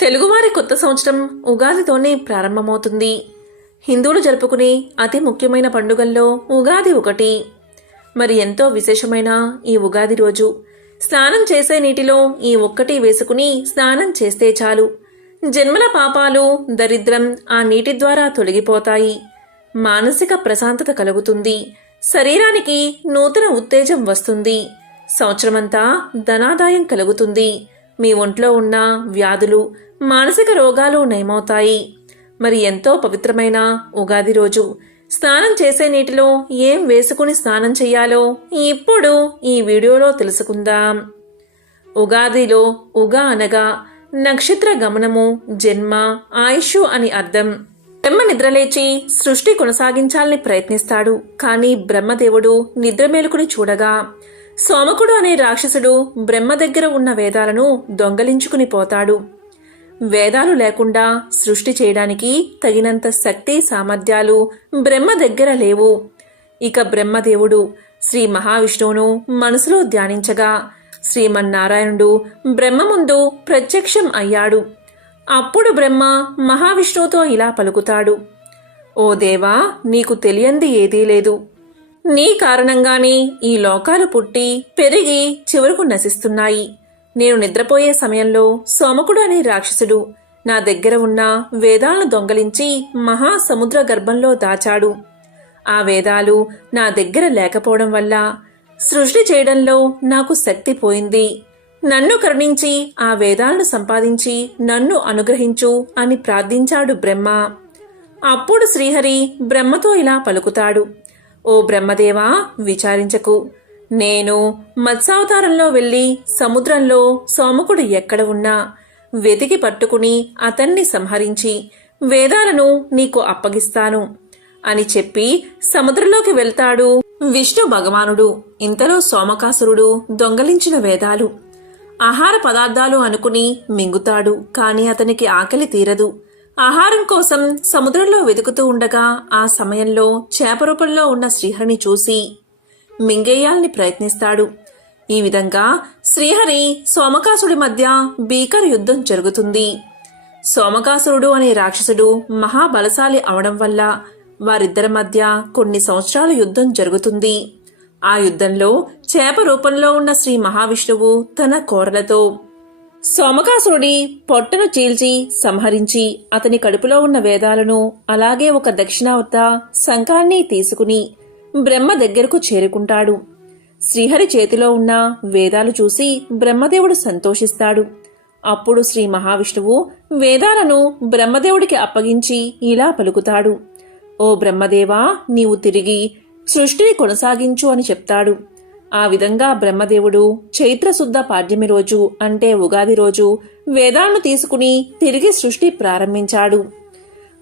తెలుగువారి కొత్త సంవత్సరం ఉగాదితోనే ప్రారంభమవుతుంది. హిందువులు జరుపుకునే అతి ముఖ్యమైన పండుగల్లో ఉగాది ఒకటి. మరి ఎంతో విశేషమైన ఈ ఉగాది రోజు. స్నానం చేసే నీటిలో ఈ ఒక్కటి వేసుకుని స్నానం చేస్తే చాలు. జన్మల పాపాలు దరిద్రం ఆ నీటి ద్వారా తొలగిపోతాయి. మానసిక ప్రశాంతత కలుగుతుంది. శరీరానికి నూతన ఉత్తేజం వస్తుంది. సంవత్సరమంతా ధనాదాయం కలుగుతుంది. మీ ఒంట్లో ఉన్న వ్యాధులు మానసిక రోగాలు నయమవుతాయి. మరి ఎంతో పవిత్రమైన ఉగాది రోజు. స్నానం చేసే నీటిలో ఏం వేసుకుని స్నానం చేయాలో ఇప్పుడు ఈ వీడియోలో తెలుసుకుందాం. ఉగాదిలో ఉగా అనగా నక్షత్ర గమనము జన్మ ఆయుష్ అని అర్థం. బ్రహ్మ నిద్రలేచి సృష్టి కొనసాగించాలని ప్రయత్నిస్తాడు. కానీ బ్రహ్మదేవుడు నిద్ర మేలుకుని చూడగా సోమకుడు అనే రాక్షసుడు బ్రహ్మ దగ్గర ఉన్న వేదాలను దొంగలించుకుని పోతాడు. వేదాలు లేకుండా సృష్టి చేయడానికి తగినంత శక్తి సామర్థ్యాలు బ్రహ్మ దగ్గర లేవు. ఇక బ్రహ్మదేవుడు శ్రీ మహావిష్ణువును మనసులో ధ్యానించగా శ్రీమన్నారాయణుడు బ్రహ్మ ముందు ప్రత్యక్షం అయ్యాడు. అప్పుడు బ్రహ్మ మహావిష్ణువుతో ఇలా పలుకుతాడు. ఓ దేవా నీకు తెలియంది ఏదీ లేదు. నీ కారణంగానే ఈ లోకాలు పుట్టి పెరిగి చివరకు నశిస్తున్నాయి. నేను నిద్రపోయే సమయంలో సోమకుడు అనే రాక్షసుడు నా దగ్గర ఉన్న వేదాలను దొంగలించి మహాసముద్ర గర్భంలో దాచాడు. ఆ వేదాలు నా దగ్గర లేకపోవడం వల్ల సృష్టి చేయడంలో నాకు శక్తి పోయింది. నన్ను కరుణించి ఆ వేదాలను సంపాదించి నన్ను అనుగ్రహించు అని ప్రార్థించాడు బ్రహ్మ. అప్పుడు శ్రీహరి బ్రహ్మతో ఇలా పలుకుతాడు. ఓ బ్రహ్మదేవా విచారించకు. నేను మత్స్యావతారంలో వెళ్ళి సముద్రంలో సోమకుడు ఎక్కడ ఉన్నా? వెతికి పట్టుకుని అతన్ని సంహరించి వేదాలను నీకు అప్పగిస్తాను అని చెప్పి సముద్రంలోకి వెళ్తాడు విష్ణు భగవానుడు. ఇంతలో సోమకాసురుడు దొంగలించిన వేదాలు. ఆహార పదార్థాలు అనుకుని మింగుతాడు కాని అతనికి ఆకలి తీరదు. ఆహారం కోసం సముద్రంలో వెతుకుతూ ఉండగా ఆ సమయంలో చేప రూపంలో ఉన్న శ్రీహరిని చూసి మింగేయాలని ప్రయత్నిస్తాడు. ఈ విధంగా శ్రీహరి సోమకాసుడి మధ్య భీకర యుద్ధం జరుగుతుంది. సోమకాసురుడు అనే రాక్షసుడు మహాబలశాలి అవడం వల్ల వారిద్దరి మధ్య కొన్ని సంవత్సరాల యుద్ధం జరుగుతుంది. ఆ యుద్ధంలో చేప రూపంలో ఉన్న శ్రీ మహావిష్ణువు తన కోరలతో సోమకాసురుడి పొట్టను చీల్చి సంహరించి అతని కడుపులో ఉన్న వేదాలను అలాగే ఒక దక్షిణావత శంఖాన్ని తీసుకుని బ్రహ్మ దగ్గరకు చేరుకుంటాడు. శ్రీహరి చేతిలో ఉన్న వేదాలు చూసి బ్రహ్మదేవుడు సంతోషిస్తాడు. అప్పుడు శ్రీ మహావిష్ణువు వేదాలను బ్రహ్మదేవుడికి అప్పగించి ఇలా పలుకుతాడు. ఓ బ్రహ్మదేవా నీవు తిరిగి సృష్టిని కొనసాగించు అని చెప్తాడు. ఆ విధంగా బ్రహ్మదేవుడు చైత్రశుద్ధ పాడ్యమి రోజు అంటే ఉగాది రోజు వేదాలను తీసుకుని తిరిగి సృష్టి ప్రారంభించాడు.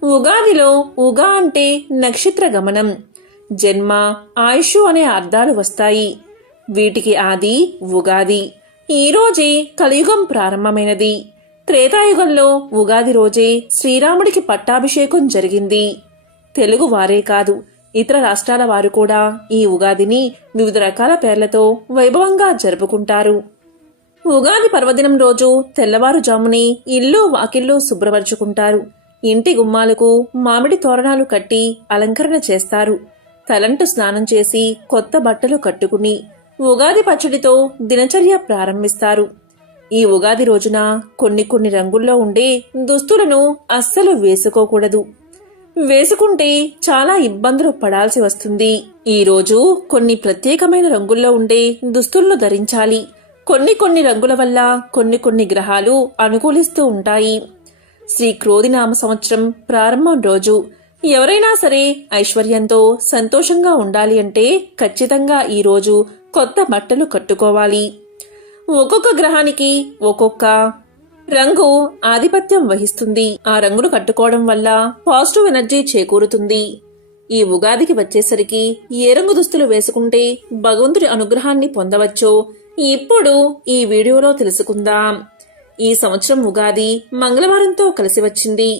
ఉగాదిలో ఉగా అంటే నక్షత్ర గమనం జన్మ ఆయుష్ అనే అర్థాలు వస్తాయి. వీటికి ఆది ఉగాది. ఈరోజే కలియుగం ప్రారంభమైనది. త్రేతాయుగంలో ఉగాది రోజే శ్రీరాముడికి పట్టాభిషేకం జరిగింది. తెలుగు వారే కాదు ఇతర రాష్ట్రాల వారు కూడా ఈ ఉగాదిని వివిధ రకాల పేర్లతో వైభవంగా జరుపుకుంటారు. ఉగాది పర్వదినం రోజు తెల్లవారుజాముని ఇల్లు వాకిళ్ళు శుభ్రపరుచుకుంటారు. ఇంటి గుమ్మాలకు మామిడి తోరణాలు కట్టి అలంకరణ చేస్తారు. తలంటు స్నానం చేసి కొత్త బట్టలు కట్టుకుని ఉగాది పచ్చడితో దినచర్య ప్రారంభిస్తారు. ఈ ఉగాది రోజున కొన్ని కొన్ని రంగుల్లో ఉండే దుస్తులను అస్సలు వేసుకోకూడదు. వేసుకుంటే చాలా ఇబ్బందులు పడాల్సి వస్తుంది. ఈ రోజు కొన్ని ప్రత్యేకమైన రంగుల్లో ఉండే దుస్తులను ధరించాలి. కొన్ని కొన్ని రంగుల వల్ల కొన్ని కొన్ని గ్రహాలు అనుకూలిస్తూ ఉంటాయి. శ్రీ క్రోధినామ సంవత్సరం ప్రారంభం రోజు. ఎవరైనా సరే ఐశ్వర్యంతో సంతోషంగా ఉండాలి అంటే ఖచ్చితంగా ఈరోజు కొత్త బట్టలు కట్టుకోవాలి. ఒక్కొక్క గ్రహానికి ఒక్కొక్క రంగు ఆధిపత్యం వహిస్తుంది. ఆ రంగును కట్టుకోవడం వల్ల పాజిటివ్ ఎనర్జీ చేకూరుతుంది. ఈ ఉగాదికి వచ్చేసరికి ఏ రంగు దుస్తులు వేసుకుంటే భగవంతుడి అనుగ్రహాన్ని పొందవచ్చో. ఇప్పుడు ఈ వీడియోలో తెలుసుకుందాం. ఈ సంవత్సరం ఉగాది మంగళవారంతో కలిసి వచ్చింది.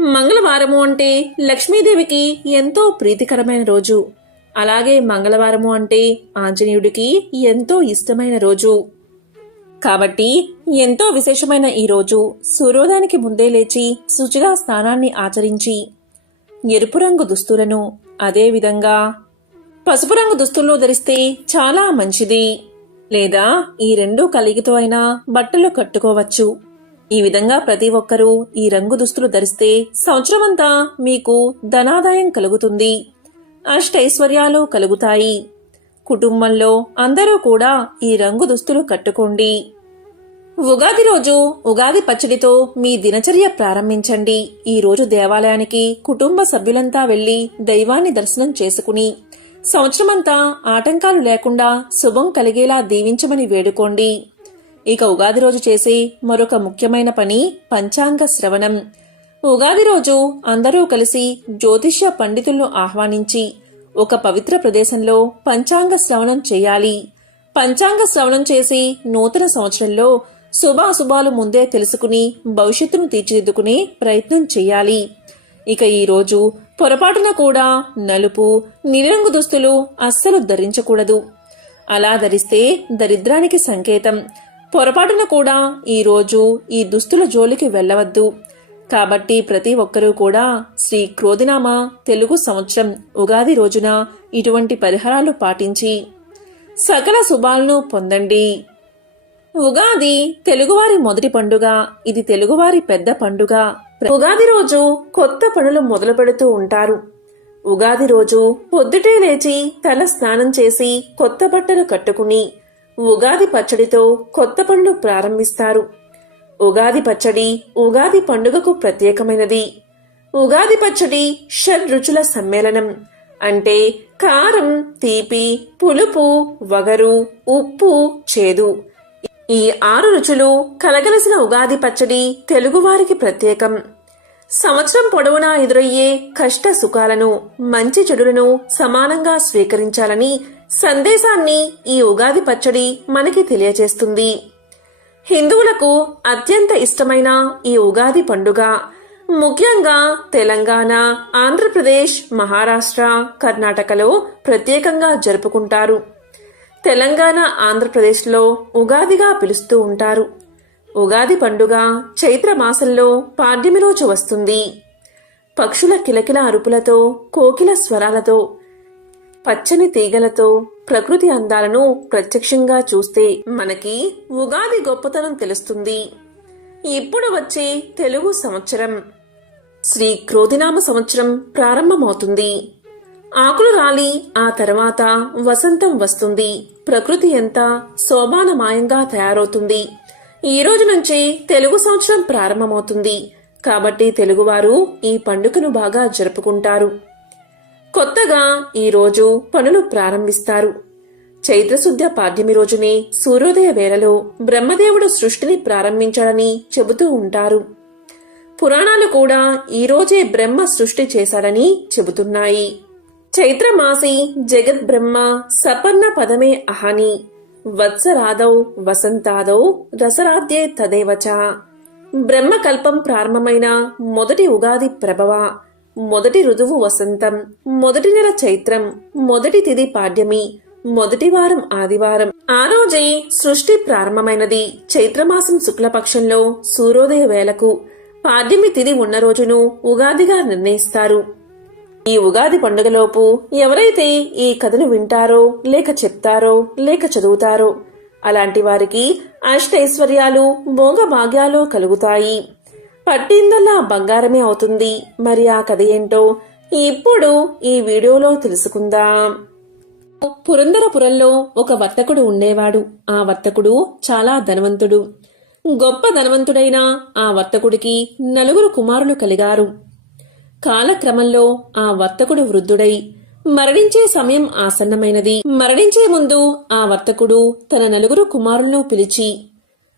మంగళవారము అంటే లక్ష్మీదేవికి ఎంతో ప్రీతికరమైన రోజు. అలాగే మంగళవారము అంటే ఆంజనేయుడికి ఎంతో ఇష్టమైన రోజు. కాబట్టి ఎంతో విశేషమైన ఈ రోజు సూర్యోదయానికి ముందే లేచి శుచిగా స్నానాన్ని ఆచరించి ఎరుపు రంగు దుస్తులను అదేవిధంగా పసుపు రంగు దుస్తుల్లో ధరిస్తే చాలా మంచిది. లేదా ఈ రెండు కలిగితో అయినా బట్టలు కట్టుకోవచ్చు. ఈ విధంగా ప్రతి ఒక్కరూ ఈ రంగు దుస్తులు ధరిస్తే సంవత్సరమంతా మీకు ధనాదాయం కలుగుతుంది. అష్టైశ్వర్యాలు కలుగుతాయి. కుటుంబంలో అందరూ కూడా ఈ రంగు దుస్తులు కట్టుకోండి. ఉగాది రోజు ఉగాది పచ్చడితో మీ దినచర్య ప్రారంభించండి. ఈ రోజు దేవాలయానికి కుటుంబ సభ్యులంతా వెళ్ళి దైవాన్ని దర్శనం చేసుకుని సంవత్సరమంతా ఆటంకాలు లేకుండా శుభం కలిగేలా దీవించమని వేడుకోండి. ఇక ఉగాది రోజు చేసే మరొక ముఖ్యమైన పని పంచాంగ శ్రవణం. ఉగాది రోజు అందరూ కలిసి జ్యోతిష్య పండితులను ఆహ్వానించి ఒక పవిత్ర ప్రదేశంలో పంచాంగ శ్రవణం చేయాలి. పంచాంగ శ్రవణం చేసి నూతన సంవత్సరంలో శుభాశుభాలు ముందే తెలుసుకుని భవిష్యత్తును తీర్చిదిద్దుకునే ప్రయత్నం చేయాలి. ఇక ఈ రోజు పొరపాటున కూడా నలుపు నీలిరంగు దుస్తులు అస్సలు ధరించకూడదు. అలా ధరిస్తే దరిద్రానికి సంకేతం. పొరపాటున కూడా ఈ రోజు ఈ దుస్తుల జోలికి వెళ్ళవద్దు. కాబట్టి ప్రతి ఒక్కరూ కూడా శ్రీ క్రోధినామ తెలుగు సంవత్సరం ఉగాది రోజున ఇటువంటి పరిహారాలు పాటించి సకల శుభాలను పొందండి. ఉగాది తెలుగువారి మొదటి పండుగ ఇది తెలుగువారి పెద్ద పండుగ. ఉగాది రోజు కొత్త పనులు మొదలు పెడుతూ ఉంటారు. ఉగాది రోజు పొద్దుటే లేచి తల స్నానం చేసి కొత్త బట్టలు కట్టుకుని ఉగాది పచ్చడితో కొత్త పనులు ప్రారంభిస్తారు. ఉగాది పచ్చడి ఉగాది పండుగకు ప్రత్యేకమైనది. ఉగాది పచ్చడి షడ్ రుచుల సమ్మేళనం. అంటే కారం తీపి పులుపు వగరు ఉప్పు చేదు. ఈ ఆరు రుచులు కలగలసిన ఉగాది పచ్చడి తెలుగువారికి ప్రత్యేకం. సంవత్సరం పొడవునా ఎదురయ్యే కష్ట సుఖాలను మంచి చెడులను సమానంగా స్వీకరించాలని సందేశాన్ని ఈ ఉగాది పచ్చడి మనకి తెలియజేస్తుంది హిందువులకు అత్యంత ఇష్టమైన ఈ ఉగాది పండుగ. ముఖ్యంగా తెలంగాణ ఆంధ్రప్రదేశ్ మహారాష్ట్ర కర్ణాటకలో ప్రత్యేకంగా జరుపుకుంటారు. తెలంగాణ ఆంధ్రప్రదేశ్లో ఉగాదిగా పిలుస్తూ ఉంటారు. ఉగాది పండుగ చైత్ర మాసంలో పాడ్యమి రోజు వస్తుంది. పక్షుల కిలకిల అరుపులతో కోకిల స్వరాలతో పచ్చని తీగలతో ప్రకృతి అందాలను ప్రత్యక్షంగా చూస్తే మనకి ఉగాది గొప్పతనం తెలుస్తుంది. ఇప్పుడు వచ్చే తెలుగు సంవత్సరం. శ్రీ క్రోధినామ సంవత్సరం ప్రారంభమవుతుంది. ఆకులు రాలి ఆ తర్వాత వసంతం వస్తుంది. ప్రకృతి ఎంత శోభానమాయంగా తయారవుతుంది. ఈ రోజు నుంచి తెలుగు సంవత్సరం ప్రారంభమవుతుంది. కాబట్టి తెలుగువారు ఈ పండుగను బాగా జరుపుకుంటారు. కొత్తగా ఈరోజు పనులు ప్రారంభిస్తారు. చైత్రశుద్ధ పాడ్యమి రోజునే సూర్యోదయ వేళలో బ్రహ్మదేవుడు సృష్టిని ప్రారంభించాడని చెబుతూ ఉంటారు. పురాణాలు కూడా ఈరోజే బ్రహ్మ సృష్టి చేశాడని చెబుతున్నాయి. చైత్రమాసి జగత్ బ్రహ్మ సపర్ణ పదమే అహని వత్సరాదౌ వసంతాదౌ రసరాధ్యే తదేవచ. బ్రహ్మకల్పం ప్రారంభమైన మొదటి ఉగాది ప్రభవ. మొదటి ఋతువు వసంతం మొదటి నెల చైత్రం మొదటి తిది పాడ్యమి మొదటి వారం ఆదివారం. ఆ రోజే సృష్టి ప్రారంభమైనది. చైత్రమాసం శుక్లపక్షంలో సూర్యోదయ వేళకు పాడ్యమి తిది ఉన్న రోజును ఉగాదిగా నిర్ణయిస్తారు. ఈ ఉగాది పండుగలోపు ఎవరైతే ఈ కథను వింటారో లేక చెప్తారో లేక చదువుతారో అలాంటి వారికి అష్టైశ్వర్యాలు భోగభాగ్యాలు కలుగుతాయి. పట్టిందల్లా బంగారమే అవుతుంది. మరి ఆ కథ ఏంటో ఇప్పుడు ఈ వీడియోలో తెలుసుకుందాం. పురంధరపురంలో ఒక వర్తకుడు ఉండేవాడు. ఆ వర్తకుడు చాలా ధనవంతుడు. గొప్ప ధనవంతుడైన ఆ వర్తకుడికి నలుగురు కుమారులు కలిగారు. కాలక్రమంలో ఆ వర్తకుడు వృద్ధుడై మరణించే సమయం ఆసన్నమైనది. మరణించే ముందు ఆ వర్తకుడు తన నలుగురు కుమారులను పిలిచి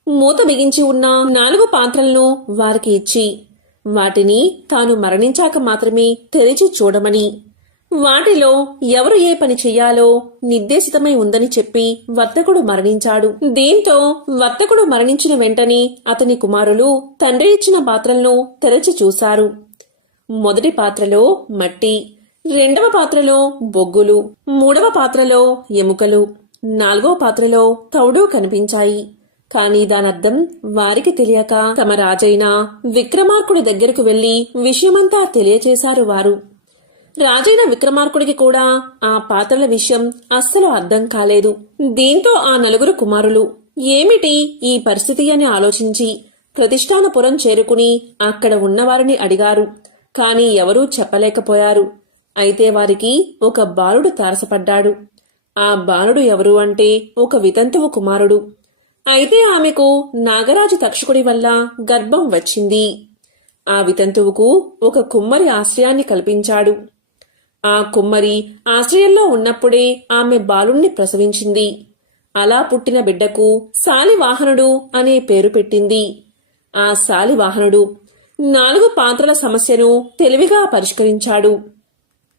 మూత బిగించి ఉన్న నాలుగు పాత్రలను వారికి ఇచ్చి వాటిని తాను మరణించాక మాత్రమే తెరిచి చూడమని వాటిలో ఎవరు ఏ పని చెయ్యాలో నిర్దేశితమై ఉందని చెప్పి వర్తకుడు మరణించాడు. దీంతో వర్తకుడు మరణించిన వెంటనే అతని కుమారులు తండ్రి ఇచ్చిన పాత్రలను తెరచి చూశారు. మొదటి పాత్రలో మట్టి రెండవ పాత్రలో బొగ్గులు మూడవ పాత్రలో ఎముకలు నాలుగవ పాత్రలో తౌడు కనిపించాయి. కానీ దానర్థం వారికి తెలియక తమ రాజైన విక్రమార్కుడి దగ్గరకు వెళ్ళి విషయమంతా తెలియచేశారు వారు. రాజైన విక్రమార్కుడికి కూడా ఆ పాత్రల విషయం అస్సలు అర్థం కాలేదు. దీంతో ఆ నలుగురు కుమారులు ఏమిటి ఈ పరిస్థితి అని ఆలోచించి ప్రతిష్టానపురం చేరుకుని అక్కడ ఉన్నవారిని అడిగారు. కాని ఎవరూ చెప్పలేకపోయారు. అయితే వారికి ఒక బాలుడు తారసపడ్డాడు. ఆ బాలుడు ఎవరు అంటే ఒక వితంతువు కుమారుడు. అయితే ఆమెకు నాగరాజు తక్షకుడి వల్ల గర్భం వచ్చింది. ఆ వితంతువుకు ఒక కుమ్మరి ఆశ్రయాన్ని కల్పించాడు. ఆ కుమ్మరి ఆశ్రయంలో ఉన్నప్పుడే ఆమె బాలుణ్ణి ప్రసవించింది. అలా పుట్టిన బిడ్డకు శాలివాహనుడు అనే పేరు పెట్టింది. ఆ శాలివాహనుడు నాలుగు పాత్రల సమస్యను తెలివిగా పరిష్కరించాడు.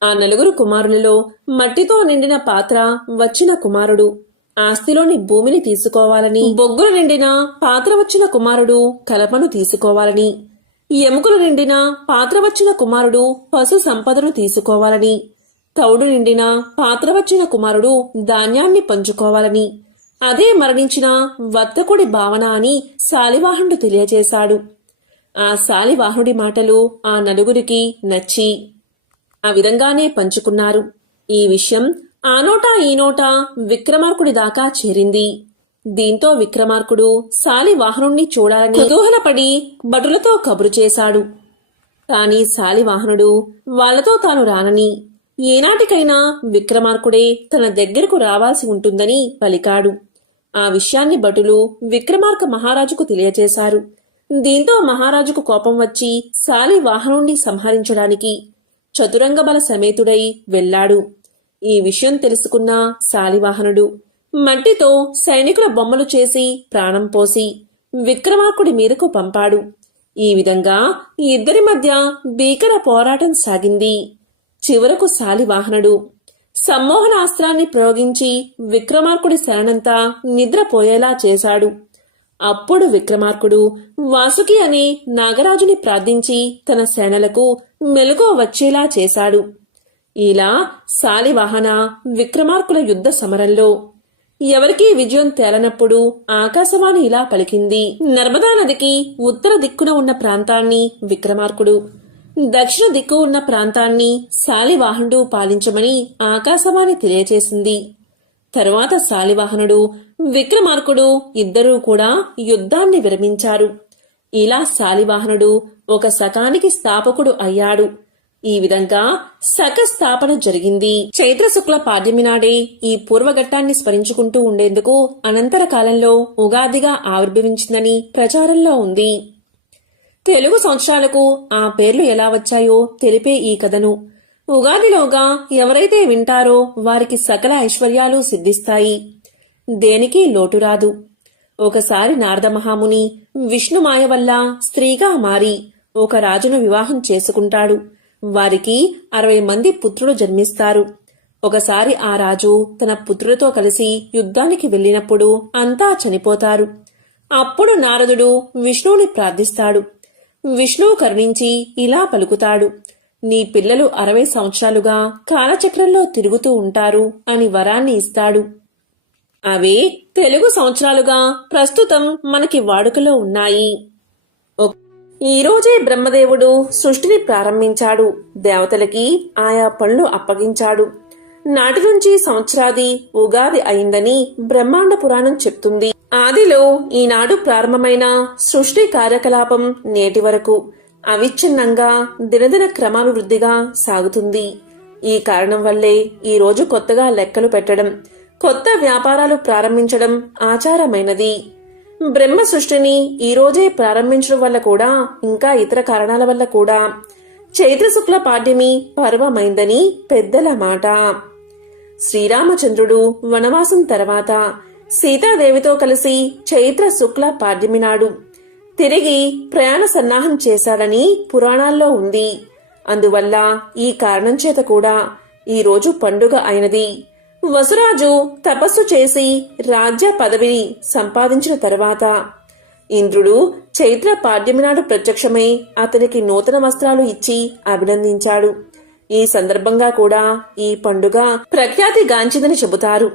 ఆ నలుగురు కుమారులలో మట్టితో నిండిన పాత్ర వచ్చిన కుమారుడు. ఆస్తిలోని భూమిని తీసుకోవాలని. బొగ్గులు నిండిన పాత్ర వచ్చిన కుమారుడు కలపను తీసుకోవాలని. ఎముకలు నిండిన పాత్ర వచ్చిన కుమారుడు పశు సంపదను తీసుకోవాలని. తౌడు నిండిన పాత్ర వచ్చిన కుమారుడు ధాన్యాన్ని పంచుకోవాలని. అదే మరణించిన వర్తకుడి భావన అని శాలివాహనుడు తెలియజేశాడు ఆ శాలివాహనుడి మాటలు ఆ నలుగురికి నచ్చి ఆ విధంగానే పంచుకున్నారు. ఈ విషయం ఆ నోట ఈ నోట విక్రమార్కుడి దాకా చేరింది. దీంతో విక్రమార్కుడు శాలివాహనుణ్ణి చూడాలని కుతూహలపడి భటులతో కబురు చేశాడు. కాని శాలివాహనుడు వాళ్ళతో తాను రానని ఏనాటికైనా విక్రమార్కుడే తన దగ్గరకు రావాల్సి ఉంటుందని పలికాడు. ఆ విషయాన్ని భటులు విక్రమార్క మహారాజుకు తెలియజేశారు దీంతో మహారాజుకు కోపం వచ్చి శాలివాహనుణ్ణి సంహరించడానికి చతురంగ బల సమేతుడై వెళ్ళాడు. ఈ విషయం తెలుసుకున్న శాలివాహనుడు మట్టితో సైనికుల బొమ్మలు చేసి ప్రాణం పోసి విక్రమార్కుడి మీదకు పంపాడు. ఈ విధంగా ఇద్దరి మధ్య భీకర పోరాటం సాగింది. చివరకు శాలివాహనుడు సమ్మోహనాస్త్రాన్ని ప్రయోగించి విక్రమార్కుడి శరణంతా నిద్రపోయేలా చేశాడు. అప్పుడు విక్రమార్కుడు వాసుకి అనే నాగరాజుని ప్రార్థించి తన సేనలకు మెలుగు వచ్చేలా చేశాడు. ఇలా శాలివాహన విక్రమార్కుల యుద్ధ సమరంలో ఎవరికీ విజయం తేలనప్పుడు ఆకాశవాణి ఇలా పలికింది. నర్మదా నదికి ఉత్తర దిక్కున ఉన్న ప్రాంతాన్ని విక్రమార్కుడు దక్షిణ దిక్కు ఉన్న ప్రాంతాన్ని శాలివాహనుడు పాలించమని ఆకాశవాణి తెలియచేసింది తరువాత శాలివాహనుడు విక్రమార్కుడు ఇద్దరూ కూడా యుద్ధాన్ని విరమించారు. ఇలా శాలివాహనుడు ఒక శకానికి స్థాపకుడు అయ్యాడు. ఈ విధంగా శక స్థాపన జరిగింది. చైత్ర శుక్ల పాడ్యమి నాడే ఈ పూర్వఘట్టాన్ని స్మరించుకుంటూ ఉండేందుకు అనంతర కాలంలో ఉగాదిగా ఆవిర్భవించిందని ప్రచారంలో ఉంది. తెలుగు సంవత్సరాలకు ఆ పేర్లు ఎలా వచ్చాయో తెలిపే ఈ కథను. ఉగాదిలోగా ఎవరైతే వింటారో వారికి సకల ఐశ్వర్యాలు సిద్ధిస్తాయి. దేనికి లోటు రాదు. ఒకసారి నారద మహాముని విష్ణుమాయ వల్ల స్త్రీగా మారి ఒక రాజును వివాహం చేసుకుంటాడు. వారికి అరవై మంది పుత్రులు జన్మిస్తారు. ఒకసారి ఆ రాజు తన పుత్రులతో కలిసి యుద్ధానికి వెళ్ళినప్పుడు అంతా చనిపోతారు. అప్పుడు నారదుడు విష్ణువుని ప్రార్థిస్తాడు. విష్ణువు కరుణించి ఇలా పలుకుతాడు. నీ పిల్లలు అరవై సంవత్సరాలుగా కాలచక్రంలో తిరుగుతూ ఉంటారు అని వరాన్ని ఇస్తాడు. అవే తెలుగు సంవత్సరాలుగా ప్రస్తుతం మనకి వాడుకలో ఉన్నాయి. ఒక్- ఈ రోజే బ్రహ్మదేవుడు సృష్టిని ప్రారంభించాడు. దేవతలకి ఆయా పనులు అప్పగించాడు. నాటి నుంచి సంవత్సరాది ఉగాది అయిందని బ్రహ్మాండ పురాణం చెప్తుంది. ఆదిలో ఈనాడు ప్రారంభమైన సృష్టి కార్యకలాపం నేటి వరకు అవిచ్ఛిన్నంగా దినదిన క్రమాభివృద్ధిగా సాగుతుంది. ఈ కారణం వల్లే ఈ రోజు కొత్తగా లెక్కలు పెట్టడం కొత్త వ్యాపారాలు ప్రారంభించడం ఆచారమైనది. బ్రహ్మ సృష్టిని ఈ రోజే ప్రారంభించడం వల్ల కూడా ఇంకా ఇతర కారణాల వల్ల కూడా. చైత్ర శుక్ల పాడ్యమి పర్వమైందని పెద్దల మాట. శ్రీరామచంద్రుడు వనవాసం తర్వాత సీతాదేవితో కలిసి చైత్ర శుక్ల పాడ్యమి నాడు తిరిగి ప్రయాణ సన్నాహం చేశాడని పురాణాల్లో ఉంది. అందువల్ల ఈ కారణం చేత కూడా ఈరోజు పండుగ అయినది. వసురాజు తపస్సు చేసి రాజ్య పదవిని సంపాదించిన తర్వాత ఇంద్రుడు చైత్ర పాడ్యమి నాడు ప్రత్యక్షమై అతనికి నూతన వస్త్రాలు ఇచ్చి అభినందించాడు. ఈ సందర్భంగా కూడా ఈ పండుగ ప్రఖ్యాతి గాంచిందని చెబుతారు.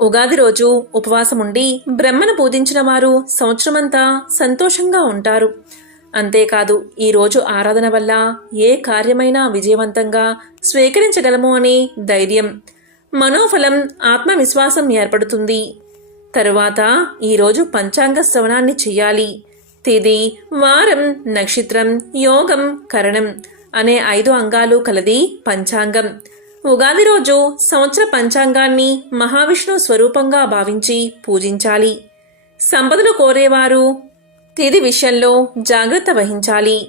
ఉగాది రోజు ఉపవాసం ఉండి బ్రహ్మను పూజించిన వారు సంవత్సరమంతా సంతోషంగా ఉంటారు. అంతేకాదు ఈ రోజు ఆరాధన వల్ల ఏ కార్యమైనా విజయవంతంగా స్వీకరించగలము అనే ధైర్యం మనోఫలం ఆత్మవిశ్వాసం ఏర్పడుతుంది. తరువాత ఈరోజు పంచాంగ శ్రవణాన్ని చెయ్యాలి. తేదీ వారం నక్షత్రం యోగం కరణం అనే ఐదు అంగాలు కలది పంచాంగం. ఉగాది రోజు సంవత్సర పంచాంగాన్ని మహావిష్ణు స్వరూపంగా భావించి పూజించాలి. సంపదలు కోరేవారు తేదీ విషయంలో జాగ్రత్త వహించాలి.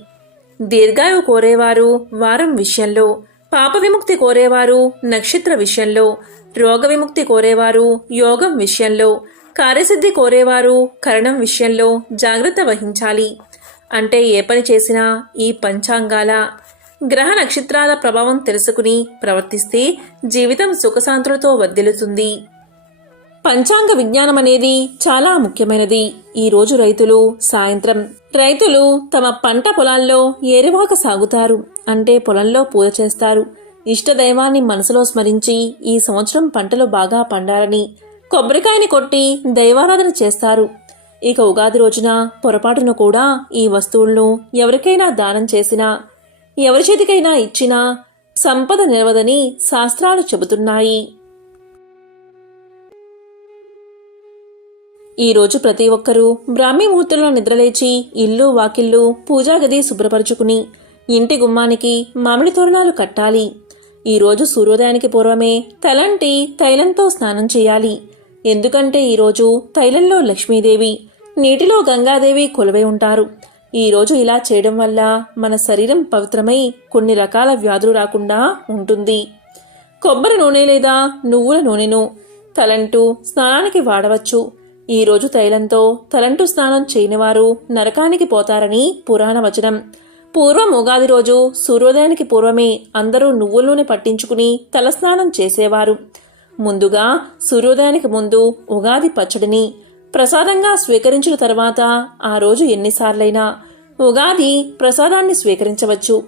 దీర్ఘాయువు కోరేవారు వారం విషయంలో పాప విముక్తి కోరేవారు నక్షత్ర విషయంలో రోగ విముక్తి కోరేవారు యోగం విషయంలో కార్యసిద్ధి కోరేవారు కరణం విషయంలో జాగ్రత్త వహించాలి. అంటే ఏ పని చేసినా ఈ పంచాంగాల గ్రహ నక్షత్రాల ప్రభావం తెలుసుకుని ప్రవర్తిస్తే జీవితం సుఖశాంతులతో వర్ధిల్లుతుంది. పంచాంగ విజ్ఞానం అనేది చాలా ముఖ్యమైనది. ఈ రోజు రైతులు సాయంత్రం రైతులు తమ పంట పొలాల్లో ఏరువాక సాగుతారు. అంటే పొలంలో పూజ చేస్తారు. ఇష్ట దైవాన్ని మనసులో స్మరించి ఈ సంవత్సరం పంటలు బాగా పండాలని కొబ్బరికాయని కొట్టి దైవారాధన చేస్తారు. ఇక ఉగాది రోజున పొరపాటున కూడా ఈ వస్తువులను ఎవరికైనా దానం చేసినా ఎవరి చేతికైనా ఇచ్చినా సంపద నిలవదని శాస్త్రాలు చెబుతున్నాయి. ఈరోజు ప్రతి ఒక్కరూ బ్రాహ్మీ ముహూర్తంలో నిద్రలేచి ఇల్లు వాకిళ్ళు పూజా గది శుభ్రపరుచుకుని ఇంటి గుమ్మానికి మామిడి తోరణాలు కట్టాలి. ఈరోజు సూర్యోదయానికి పూర్వమే తలంటి తైలంతో స్నానం చేయాలి. ఎందుకంటే ఈరోజు తైలంలో లక్ష్మీదేవి నీటిలో గంగాదేవి కొలువై ఉంటారు. ఈరోజు ఇలా చేయడం వల్ల మన శరీరం పవిత్రమై కొన్ని రకాల వ్యాధులు రాకుండా ఉంటుంది. కొబ్బరి నూనె లేదా నువ్వుల నూనెను తలంటూ స్నానానికి వాడవచ్చు. ఈరోజు తైలంతో తలంటు స్నానం చేయనివారు నరకానికి పోతారని పురాణ వచనం. పూర్వం ఉగాది రోజు సూర్యోదయానికి పూర్వమే అందరూ నువ్వుల నూనె పట్టించుకుని తలస్నానం చేసేవారు. ముందుగా సూర్యోదయానికి ముందు ఉగాది పచ్చడిని ప్రసాదంగా స్వీకరించిన తర్వాత ఆ రోజు ఎన్నిసార్లైనా ఉగాది ప్రసాదాన్ని స్వీకరించవచ్చు.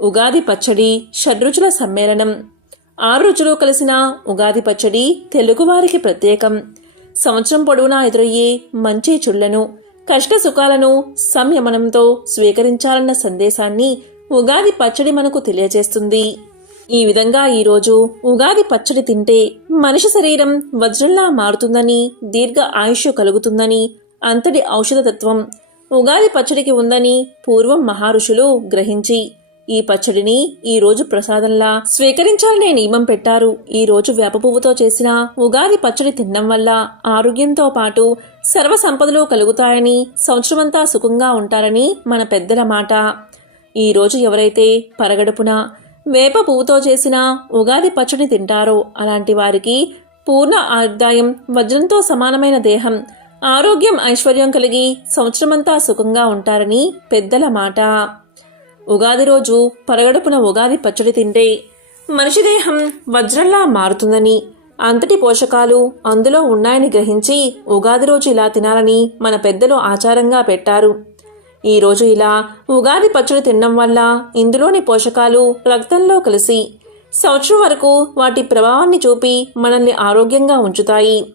ఉగాది పచ్చడి షడ్రుచుల సమ్మేళనం. ఆరు రుచులు కలిసిన ఉగాది పచ్చడి తెలుగువారికి ప్రత్యేకం. సంవత్సరం పొడవునా ఎదురయ్యే మంచి చుళ్ళను కష్ట సుఖాలను సంయమనంతో స్వీకరించాలన్న సందేశాన్ని ఉగాది పచ్చడి మనకు తెలియజేస్తుంది. ఈ విధంగా ఈరోజు ఉగాది పచ్చడి తింటే మనిషి శరీరం వజ్రంలా మారుతుందని దీర్ఘ ఆయుష్ కలుగుతుందని అంతటి ఔషధ తత్వం ఉగాది పచ్చడికి ఉందని పూర్వం మహారుషులు గ్రహించి ఈ పచ్చడిని ఈ రోజు ప్రసాదంలా స్వీకరించాలనే నియమం పెట్టారు. ఈ రోజు వేప పువ్వుతో చేసిన ఉగాది పచ్చడి తినడం వల్ల ఆరోగ్యంతో పాటు సర్వ సంపదలు కలుగుతాయని సంవత్సరమంతా సుఖంగా ఉంటారని మన పెద్దల మాట. ఈ రోజు ఎవరైతే పరగడుపున వేప పువ్వుతో చేసిన ఉగాది పచ్చడి తింటారో అలాంటి వారికి పూర్ణ ఆదాయం వజ్రంతో సమానమైన దేహం ఆరోగ్యం ఐశ్వర్యం కలిగి సంవత్సరమంతా సుఖంగా ఉంటారని పెద్దల మాట. ఉగాది రోజు పరగడుపున ఉగాది పచ్చడి తింటే మనిషి దేహం వజ్రంలా మారుతుందని అంతటి పోషకాలు అందులో ఉన్నాయని గ్రహించి ఉగాది రోజు ఇలా తినాలని మన పెద్దలు ఆచారంగా పెట్టారు. ఈరోజు ఇలా ఉగాది పచ్చడి తినడం వల్ల ఇందులోని పోషకాలు రక్తంలో కలిసి సంవత్సరం వరకు వాటి ప్రభావాన్ని చూపి మనల్ని ఆరోగ్యంగా ఉంచుతాయి.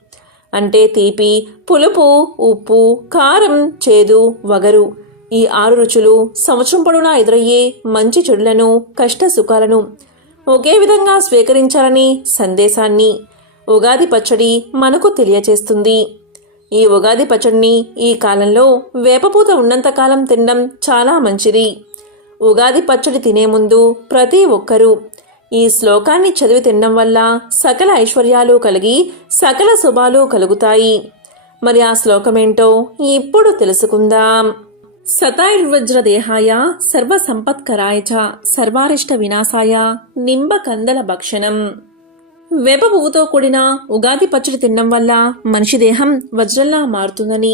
అంటే తీపి పులుపు ఉప్పు కారం చేదు వగరు ఈ ఆరు రుచులు సంవత్సరం పొడవునా ఎదురయ్యే మంచి చెడులను కష్ట సుఖాలను ఒకే విధంగా స్వీకరించాలని సందేశాన్ని ఉగాది పచ్చడి మనకు తెలియచేస్తుంది. ఈ ఉగాది పచ్చడిని ఈ కాలంలో వేపపూత ఉన్నంతకాలం తినడం చాలా మంచిది. ఉగాది పచ్చడి తినే ముందు ప్రతి ఒక్కరూ ఈ శ్లోకాన్ని చదివి తినడం వల్ల సకల ఐశ్వర్యాలు కలిగి సకల శుభాలు కలుగుతాయి. మరి ఆ శ్లోకమేంటో ఇప్పుడు తెలుసుకుందాం. సతాయుర్వజ్రదేహాయ సర్వసంపత్కరాయ చ సర్వారిష్ట వినాశాయ నింబ కందల భక్షణం వేప పువ్వుతో కూడిన ఉగాది పచ్చడి తినడం వల్ల మనిషి దేహం వజ్రంలా మారుతుందని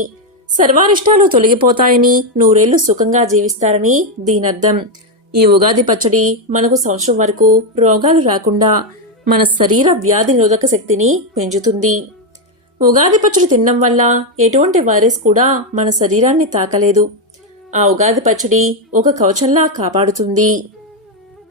సర్వారిష్టాలు తొలగిపోతాయని నూరేళ్ళు సుఖంగా జీవిస్తారని దీనర్థం. ఈ ఉగాది పచ్చడి మనకు సంవత్సరం వరకు రోగాలు రాకుండా మన శరీర వ్యాధి నిరోధక శక్తిని పెంచుతుంది. ఉగాది పచ్చడి తినడం వల్ల ఎటువంటి వైరస్ కూడా మన శరీరాన్ని తాకలేదు. ఆ ఉగాది పచ్చడి ఒక కవచంలా కాపాడుతుంది.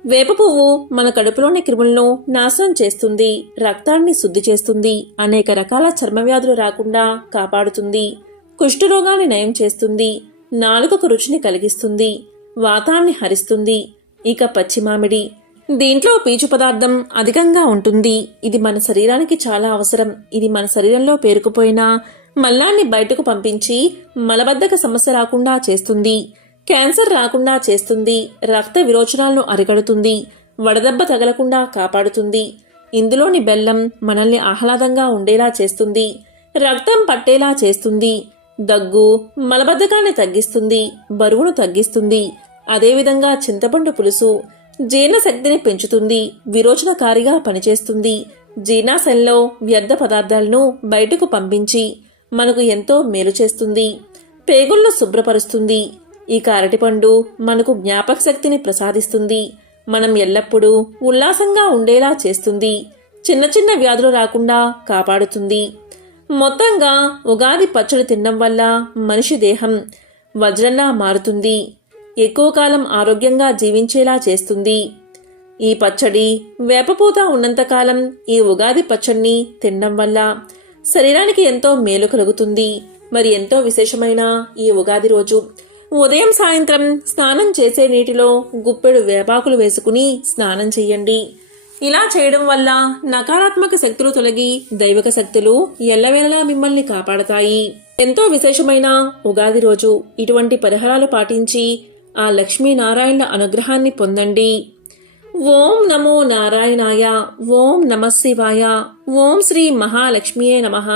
వేప పువ్వు మన కడుపులోని క్రిములను నాశనం చేస్తుంది రక్తాన్ని శుద్ధి చేస్తుంది అనేక రకాల చర్మ వ్యాధులు రాకుండా కాపాడుతుంది కుష్ఠరోగాన్ని నయం చేస్తుంది నాలుకకు రుచిని కలిగిస్తుంది వాతాన్ని హరిస్తుంది. ఇక పచ్చి మామిడి. దీంట్లో పీచు పదార్థం అధికంగా ఉంటుంది. ఇది మన శరీరానికి చాలా అవసరం. ఇది మన శరీరంలో పేరుకుపోయిన మల్లాన్ని బయటకు పంపించి మలబద్ధక సమస్య రాకుండా చేస్తుంది. క్యాన్సర్ రాకుండా చేస్తుంది. రక్త విరోచనాలను అరికడుతుంది. వడదెబ్బ తగలకుండా కాపాడుతుంది. ఇందులోని బెల్లం మనల్ని ఆహ్లాదంగా ఉండేలా చేస్తుంది. రక్తం పట్టేలా చేస్తుంది. దగ్గు మలబద్ధకాన్ని తగ్గిస్తుంది. బరువును తగ్గిస్తుంది. అదేవిధంగా చింతపండు పులుసు జీర్ణశక్తిని పెంచుతుంది. విరోచనకారిగా పనిచేస్తుంది. జీర్ణాశయంలో వ్యర్థ పదార్థాలను బయటకు పంపించి మనకు ఎంతో మేలు చేస్తుంది. పేగుళ్ళు శుభ్రపరుస్తుంది. ఈ అరటిపండు మనకు జ్ఞాపక శక్తిని ప్రసాదిస్తుంది. మనం ఎల్లప్పుడూ ఉల్లాసంగా ఉండేలా చేస్తుంది. చిన్న చిన్న వ్యాధులు రాకుండా కాపాడుతుంది. మొత్తంగా ఉగాది పచ్చడి తినడం వల్ల మనిషి దేహం వజ్రంలా మారుతుంది. ఎక్కువ కాలం ఆరోగ్యంగా జీవించేలా చేస్తుంది. ఈ పచ్చడి వేపపూత ఉన్నంతకాలం ఈ ఉగాది పచ్చడిని తినడం వల్ల శరీరానికి ఎంతో మేలు కలుగుతుంది. మరి ఎంతో విశేషమైన ఈ ఉగాది రోజు? ఉదయం సాయంత్రం స్నానం చేసే నీటిలో గుప్పెడు వేపాకులు వేసుకుని స్నానం చెయ్యండి ఇలా చేయడం వల్ల నకారాత్మక శక్తులు తొలగి దైవక శక్తులు ఎల్లవేళలా మిమ్మల్ని కాపాడతాయి. ఎంతో విశేషమైన ఉగాది రోజు. ఇటువంటి పరిహారాలు పాటించి ఆ లక్ష్మీనారాయణ అనుగ్రహాన్ని పొందండి. ఓం నమో నారాయణాయ ఓం నమ శివాయ ఓం శ్రీ మహాలక్ష్మియే నమః.